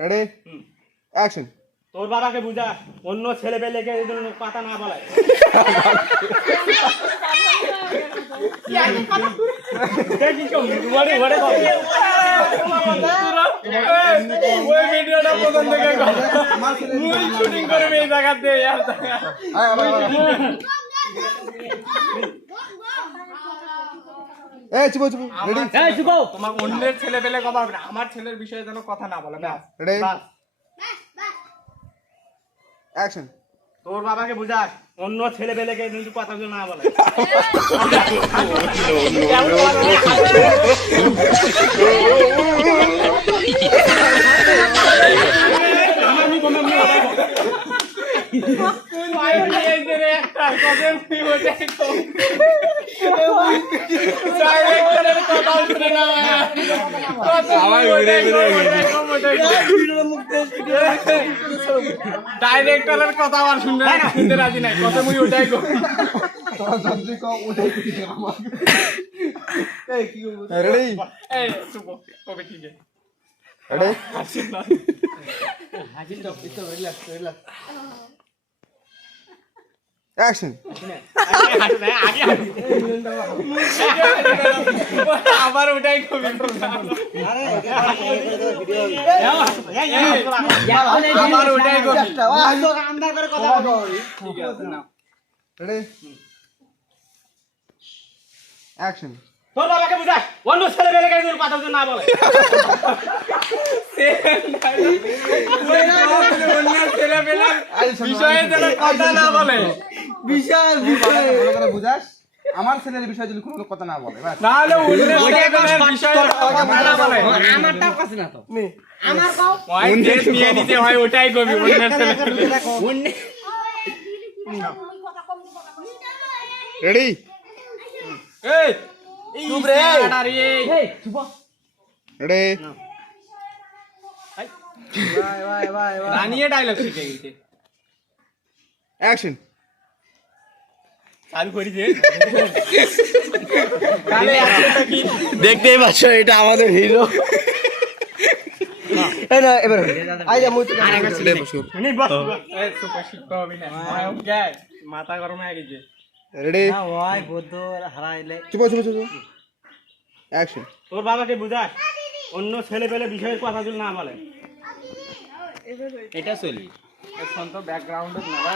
Ready action তোর বাবাকে বুঝা অন্য ছেলে পেলেকে এই জন্য কথা না বলায়। দেখি কেউ ঘরে ঘরে করে। ওই ভিডিওটা প্রথম থেকে মুই শুটিং করে এই চুপ চুপ রেডি এই চুপ। তোমার অন্যের ছেলে পেলে কথা হবে না? আমার ছেলের বিষয়ে যেন কথা না বলে ব্যাস। রেডি অ্যাকশন তোর বাবাকে বুঝা অন্য ছেলে পেলেকে কিন্তু কথা না বলে? ডাইরেক্টরের কথা আমার শুনতে শুনতে রাজি নাই। কথা মুই ওটাই কো তোরা জলদি কও উঠে কি রেডি এই চুপ কবে ঠিক আছে রেডি অ্যাকশন আবার ওটাই আবার ওটাই রেডি অ্যাকশন তোর বাবাকে অন্য ছেলে কিন্তু কথা না বলে। অন্য ছেলে পেলার বিষয়ে যেন কথা না বলে। ভালো করে বুঝাস। আমার ছেলের বিষয়ে যদি কোনো কথা না বলে বিষয়ে না বলে। আমারটাও কাছে না তো। আমার কাও ওই নিয়ে নিতে হয় ওটাই কবি অন্য ছেলে। রেডি এই চুপ রে। এই চুপ হ। রেডি রানিয়ে ডায়লগ শিখে গেছে। অ্যাকশন চালু করি যে তাহলে আজকেটা কি দেখতেই পাচ্ছ এটা আমাদের হিরো গায় মাথা গরম হয়ে গেছে। রেডি ওই বদ্ধ হারাইলে। চুপ চুপ চুপ। অ্যাকশন তোর বাবাকে বুঝা অন্য ছেলে পেলে বিষয়ের কথা যদি না বলে। এটা চলি। এখন তো ব্যাকগ্রাউন্ডে না